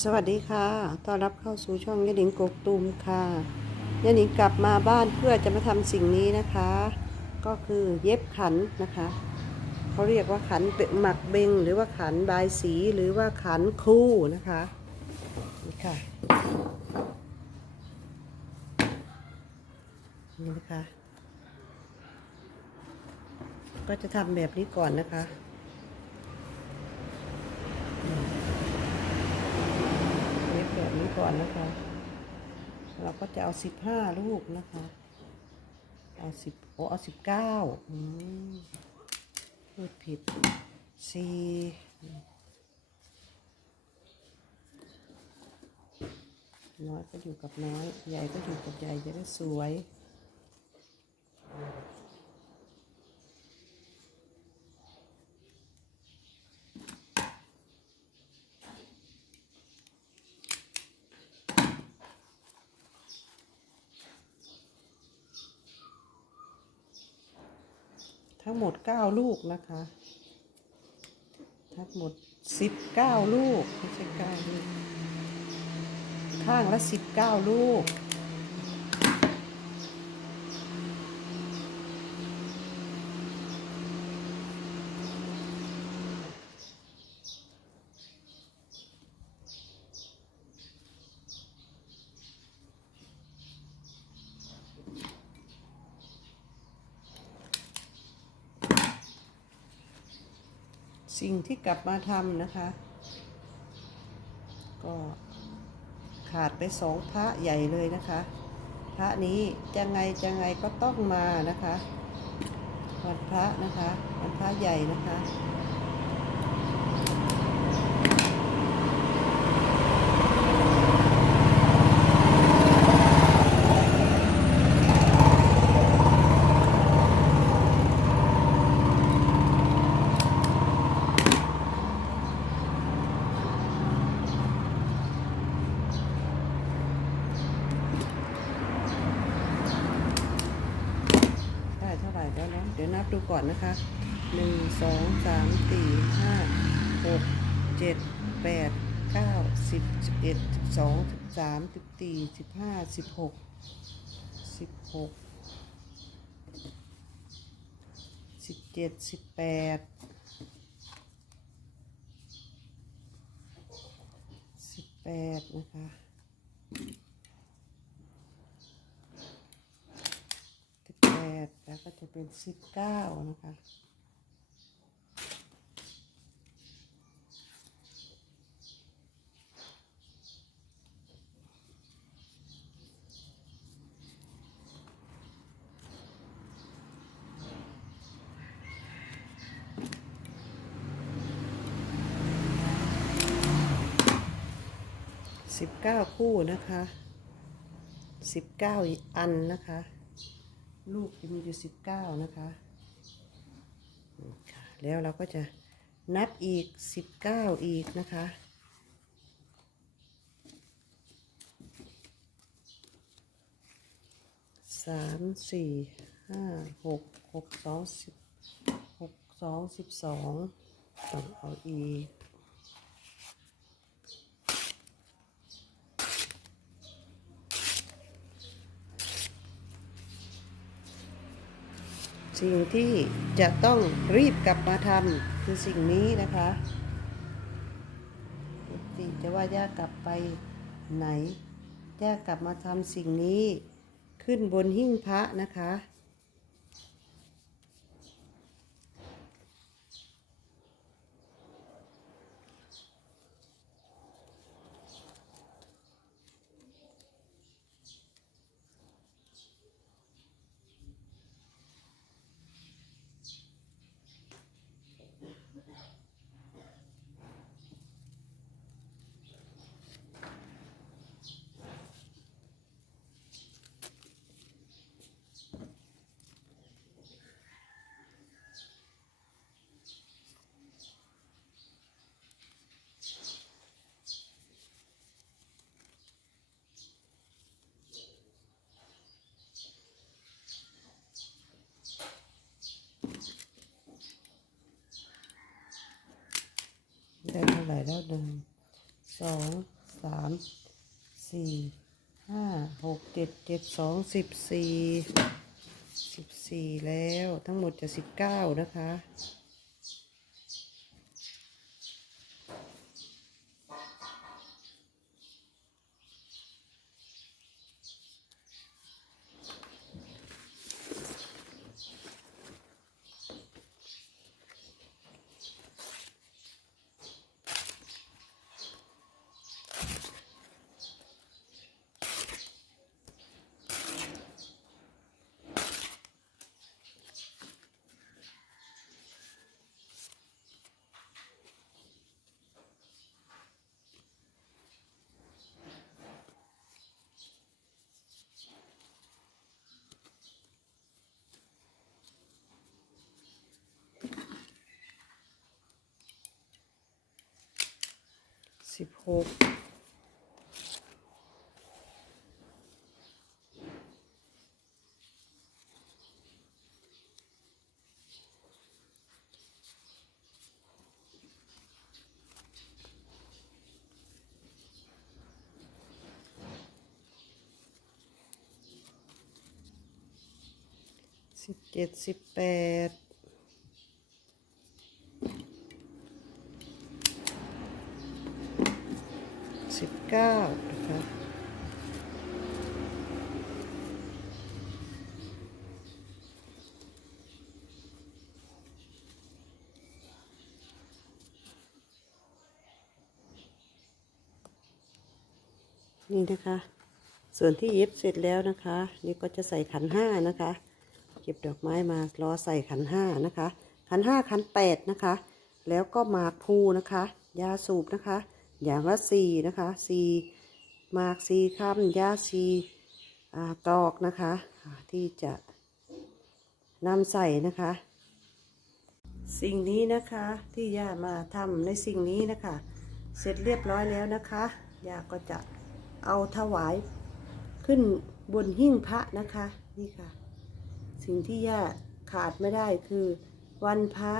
สวัสดีค่ะ ต้อนรับเข้าสู่ช่องยะหนิงกกตูมค่ะยะหนิงกลับมาบ้านเพื่อจะมาทำสิ่งนี้นะคะ ก็คือเย็บขันนะคะเขาเรียกว่าขันหมักเบงหรือว่าขันบายสีหรือว่าขันคู่นะคะนี่ค่ะนี่นะคะ ก็จะทำแบบนี้ก่อนนะคะ ก่อนนะคะ เราก็จะเอาสิบห้าลูกนะคะ เอาสิบโอ้เอาสิบเก้าอืมพูดผิดสี่น้อยก็อยู่กับน้อย ใหญ่ก็อยู่กับใหญ่จะได้สวย ทั้งหมด9ลูกนะคะ ทั้งหมด19ลูกไม่ใช่9ลูก ข้างละ19ลูก สิ่งที่กลับมาทำนะคะ ก็ขาดไปสองพระใหญ่เลยนะคะ พระนี้จะไงจะไงก็ต้องมานะคะ วันพระนะคะ วันพระใหญ่นะคะ ร่แล้วนะเดี๋ยวนับดูก่อนนะคะหนึ่งสองสามสี่ห้าหกเจ็ดแปดเก้าสิบสิบเอ็ดสิบสองสิบสามสิบสี่สิบห้าสิบหกสิบหกสิบเจ็ดสิบแปดสิบแปดนะคะ สิบแปดแล้วก็ จะเป็นสิบเก้านะคะสิบเก้าคู่นะคะสิบเก้าอันนะคะ ลูกจะมีอยู่สิบเก้านะคะแล้วเราก็จะนับอีกสิบเก้าอีกนะคะสามสี่ห้าหกหกสองสิบหกสองสิบสองต้องเอาอีก สิ่งที่จะต้องรีบกลับมาทำคือสิ่งนี้นะคะสิ่งจะว่าย่ากลับไปไหนย่ากลับมาทำสิ่งนี้ขึ้นบนหิ้งพระนะคะ ร่แล้วหนึ่งสองสามสี่ห้าหกเจ็ดเจ็ดสองสิบสี่สิบสี่แล้วทั้งหมดจะสิบเก้านะคะ สิบหกสิบเจ็ดสิบแปด สิบ เก้านะคะนี่นะคะ ส่วนที่เย็บเสร็จแล้วนะคะ นี่ก็จะใส่ขันห้านะคะ เก็บดอกไม้มารอใส่ขันห้านะคะ ขันห้าขันแปดนะคะ แล้วก็หมากพูนะคะ ยาสูบนะคะ อย่างละสี่นะคะสี่มากสี่คำยาสี่อ่ากรอกนะคะ ที่จะนำใส่นะคะ สิ่งนี้นะคะที่ย่ามาทำในสิ่งนี้นะคะ เสร็จเรียบร้อยแล้วนะคะย่าก็จะเอาถวายขึ้นบนหิ้งพระนะคะนี่ค่ะ สิ่งที่ย่าขาดไม่ได้คือวันพระ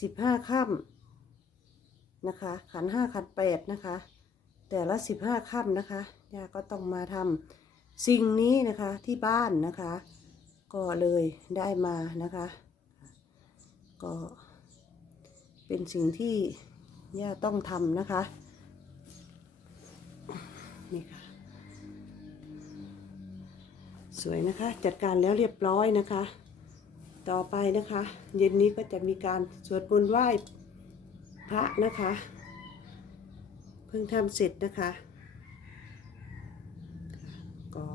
สิบห้าค่ำ นะคะ ขันห้าขันแปดนะคะ แต่ละสิบห้าค่ำนะคะย่าก็ต้องมาทำสิ่งนี้นะคะที่บ้านนะคะ ก็เลยได้มานะคะ ก็เป็นสิ่งที่ย่าต้องทำนะคะนี่ค่ะสวยนะคะ จัดการแล้วเรียบร้อยนะคะ ต่อไปนะคะ เย็นนี้ก็จะมีการสวดมนต์ไหว้ พระนะคะ เพิ่งทำเสร็จนะคะ ก็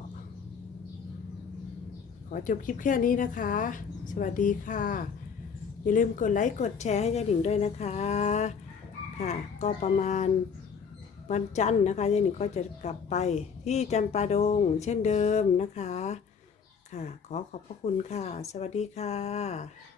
ขอจบคลิปแค่นี้นะคะ สวัสดีค่ะ อย่าลืมกดไลค์กดแชร์ให้ยายหนิงด้วยนะคะ ค่ะ ก็ประมาณวันจันทร์นะคะยายหนิงก็จะกลับไปที่จำปาดงเช่นเดิมนะคะ ค่ะ ขอขอบพระคุณค่ะ สวัสดีค่ะ